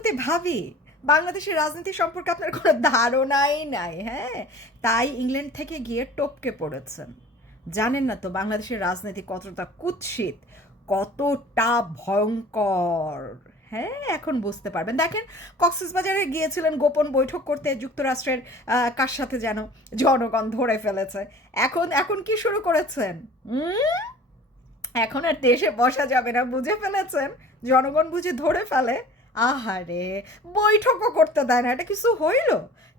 কুতকুতে ভাবি। বাংলাদেশের রাজনীতি সম্পর্কে আপনার কোনো ধারণাই নাই হ্যাঁ? তাই ইংল্যান্ড থেকে গিয়ে টপকে পড়েছেন। জানেন না তো বাংলাদেশের রাজনীতি কতটা কুৎসিত, কতটা ভয়ঙ্কর হ্যাঁ? এখন বুঝতে পারবেন। দেখেন, কক্সবাজারে গিয়েছিলেন গোপন বৈঠক করতে, যুক্তরাষ্ট্রের কার সাথে যেন জনগণ ধরে ফেলেছে। এখন এখন কি শুরু করেছেন? এখন আর দেশে বসা যাবে না, বুঝে ফেলেছেন? জনগণ বুঝে ধরে ফেলে। আহারে, বৈঠকও করতে দেয় না, এটা কিছু হইল?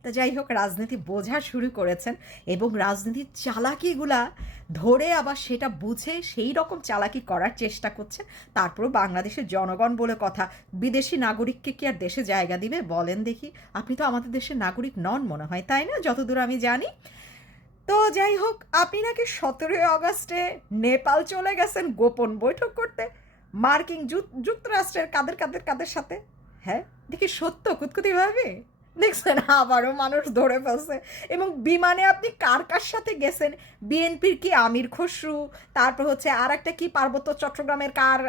তা যাই হোক, রাজনীতি বোঝা শুরু করেছেন এবং রাজনীতির চালাকিগুলা ধরে আবার সেটা বুঝে সেই রকম চালাকি করার চেষ্টা করছেন। তারপরও বাংলাদেশের জনগণ বলে কথা, বিদেশি নাগরিককে কি আর দেশে জায়গা দিবে? বলেন দেখি। আপনি তো আমাদের দেশের নাগরিক নন মনে হয়, তাই না? যতদূর আমি জানি। তো যাই হোক, আপনি নাকি সতেরোই আগস্টে নেপাল চলে গেছেন গোপন বৈঠক করতে? মার্কিন যুক- যুক্তরাষ্ট্রের কাদের কাদের কাদের সাথে? হ্যাঁ? দেখি সত্য কুতকুতি ভাবে দেখছেন, আবারও মানুষ ধরে ফেলছে। এবং বিমানে আপনি কার কার সাথে গেছেন? বিএনপির কি আমির খসরু? তারপর হচ্ছে আর একটা কি পার্বত্য চট্টগ্রামের কার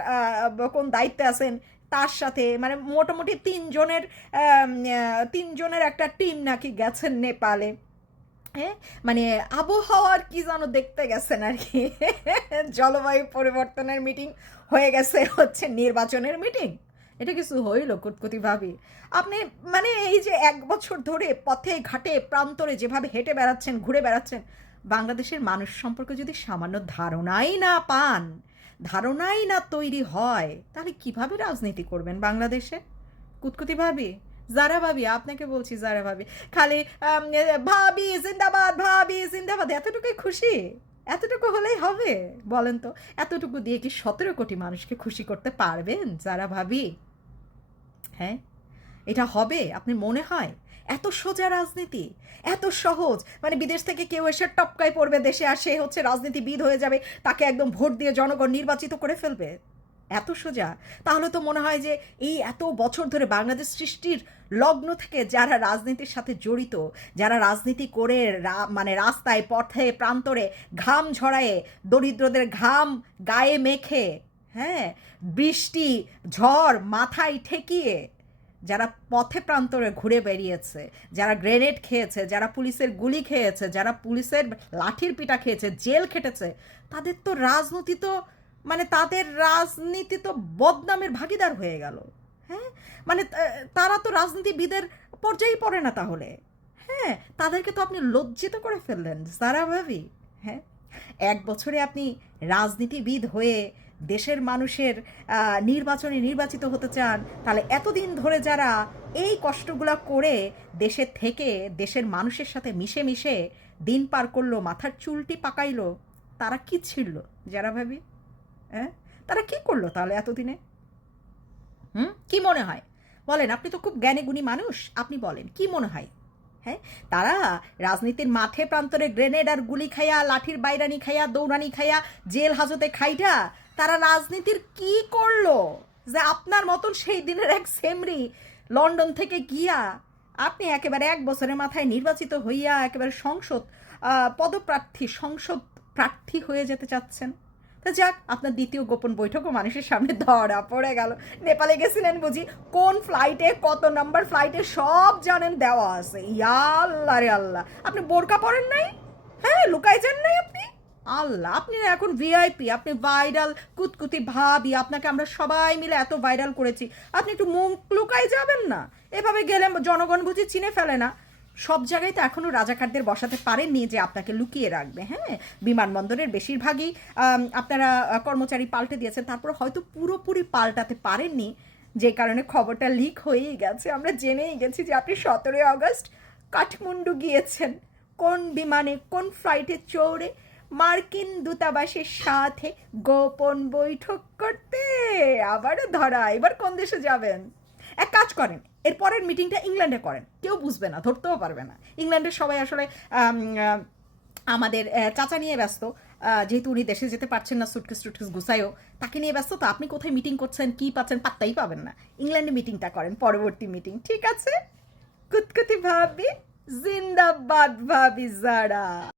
কোন দায়িত্বে আছেন? তার সাথে মানে মোটামুটি তিনজনের তিনজনের একটা টিম নাকি গেছেন নেপালে। মানে আবহাওয়ার কি যেন দেখতে গেছেন আর কি। জলবায়ু পরিবর্তনের মিটিং হয়ে গেছে, হচ্ছে নির্বাচনের মিটিং এটা কিছু হইল, কুটকুটি ভাবি। আপনি মানে এই যে এক বছর ধরে পথে, ঘাটে, প্রান্তরে যেভাবে হেঁটে বেড়াচ্ছেন, ঘুরে বেড়াচ্ছেন, বাংলাদেশের মানুষ সম্পর্কে যদি সামান্য ধারণাই না পান, ধারণাই না তৈরি হয়, তাহলে কীভাবে রাজনীতি করবেন বাংলাদেশে? কুতকুতি ভাবি। যারা ভাবি, আপনাকে বলছি যারা ভাবি। খালি ভাবি, জিন্দাবাদ ভাবি, জিন্দাবাদ, এতটুকুই খুশি? এতটুকু হলেই হবে, বলেন তো। এতটুকু দিয়ে কি সতেরো কোটি মানুষকে খুশি করতে পারবেন, যারা ভাবি? হ্যাঁ? এটা হবে আপনি মনে হয়? এত সোজা রাজনীতি, এত সহজ। মানে বিদেশ থেকে কেউ এসে টপকায় পড়বে, দেশে আসে হচ্ছে রাজনীতিবিদ হয়ে যাবে, তাকে একদম ভোট দিয়ে জনগণ নির্বাচিত করে ফেলবে। এত সোজা, তাহলে তো মনে হয় যে এই এত বছর ধরে বাংলাদেশ সৃষ্টির লগ্ন থেকে যারা রাজনীতির সাথে জড়িত, যারা রাজনীতি করে মানে রাস্তায়, পথে, প্রান্তরে ঘাম ঝরায়ে, দরিদ্রদের ঘাম গায়ে মেখে হ্যাঁ বৃষ্টি, ঝড় মাথায় ঠেকিয়ে যারা পথে প্রান্তরে ঘুরে বেরিয়েছে যারা গ্রেনেড খেয়েছে, যারা পুলিশের গুলি খেয়েছে, যারা পুলিশের লাঠির পিটা খেয়েছে, জেল খেটেছে, তাদের তো রাজনীতি তো মানে তাদের রাজনীতি তো বদনামের ভাগিদার হয়ে গেল। হ্যাঁ? মানে তারা তো রাজনীতিবিদের পর্যায়েই পড়ে না তাহলে। হ্যাঁ? তাদেরকে তো আপনি লজ্জিত করে ফেললেন, সারা ভাবি। হ্যাঁ? এক বছরে আপনি রাজনীতিবিদ হয়ে দেশের মানুষের নির্বাচনে নির্বাচিত হতে চান, তাহলে এতদিন ধরে যারা এই কষ্টগুলো করে দেশের থেকে দেশের মানুষের সাথে মিশে মিশে দিন পার করল, মাথার চুলটি পাকাইলো, তারা কি ছিল, যারা ভাবি? হ্যাঁ? তারা কি করল তাহলে এতদিনে? হুম? কি মনে হয়? বলেন, আপনি তো খুব জ্ঞানী গুণী মানুষ, আপনি বলেন, কি মনে হয়? হ্যাঁ? তারা রাজনীতির মাঠে প্রান্তরে গ্রেনেড আর গুলি খাইয়া, লাঠির বাইরানি খাইয়া, দৌড়ানি খাইয়া, জেল হাজতে খাইটা, তারা রাজনীতির কি করল? যে আপনার মতন সেই দিনের এক সেমরি লন্ডন থেকে গিয়া, আপনি একেবারে এক বছরের মাথায় নির্বাচিত হইয়া একেবারে সংসদ পদপ্রার্থী, সংসদ প্রার্থী হয়ে যেতে চাচ্ছেন? তা যাক, আপনার দ্বিতীয় গোপন বৈঠকও মানুষের সামনে ধরা পড়ে গেল। নেপালে গেছিলেন বুঝি? কোন ফ্লাইটে কত নাম্বার ফ্লাইটে সব জানেন, দেওয়া আছে। ইয়া আল্লাহ রে আল্লাহ আপনি বোরকা পরেন নাই? হ্যাঁ লুকাই যান নাই আপনি? আল্লাহ আপনি না এখন ভিআইপি আপনি ভাইরাল কুতকুতি ভাবি, আপনাকে আমরা সবাই মিলে এত ভাইরাল করেছি। আপনি একটু মুখ লুকাই যাবেন না? এভাবে গেলে জনগণ বুঝি চিনে ফেলে না? সব জায়গায় তো এখনও রাজাকারদের বসাতে পারেননি যে আপনাকে লুকিয়ে রাখবে হ্যাঁ? বিমানবন্দরের বেশিরভাগই আপনারা কর্মচারী পাল্টে দিয়েছেন, তারপর হয়তো পুরোপুরি পাল্টাতে পারেননি। যে কারণে খবরটা লিক হয়েই গেছে। আমরা জেনেই গেছি যে আপনি সতেরোই আগস্ট কাঠমান্ডু গিয়েছেন। কোন বিমানে, কোন ফ্লাইটে চড়ে মার্কিন দূতাবাসের সাথে গোপন বৈঠক করতে? আবারও ধরা, এবার কোন দেশে যাবেন? এক কাজ করেন, এরপরের মিটিংটা ইংল্যান্ডে করেন। কেউ বুঝবে না, ধরতেও পারবে না। ইংল্যান্ডের সবাই আসলে আমাদের চাচা নিয়ে ব্যস্ত। যেহেতু উনি দেশে যেতে পারছেন না সুটকেস টুটকেস গুছাইও তাকে নিয়ে ব্যস্ত, তো আপনি কোথায় মিটিং করছেন, কি পাচ্ছেন, পাত্তাই পাবেন না। ইংল্যান্ডে মিটিংটা করেন, পরবর্তী মিটিং ঠিক আছে? কুতকুতি ভাবি, জিন্দাবাদ ভাবি যারা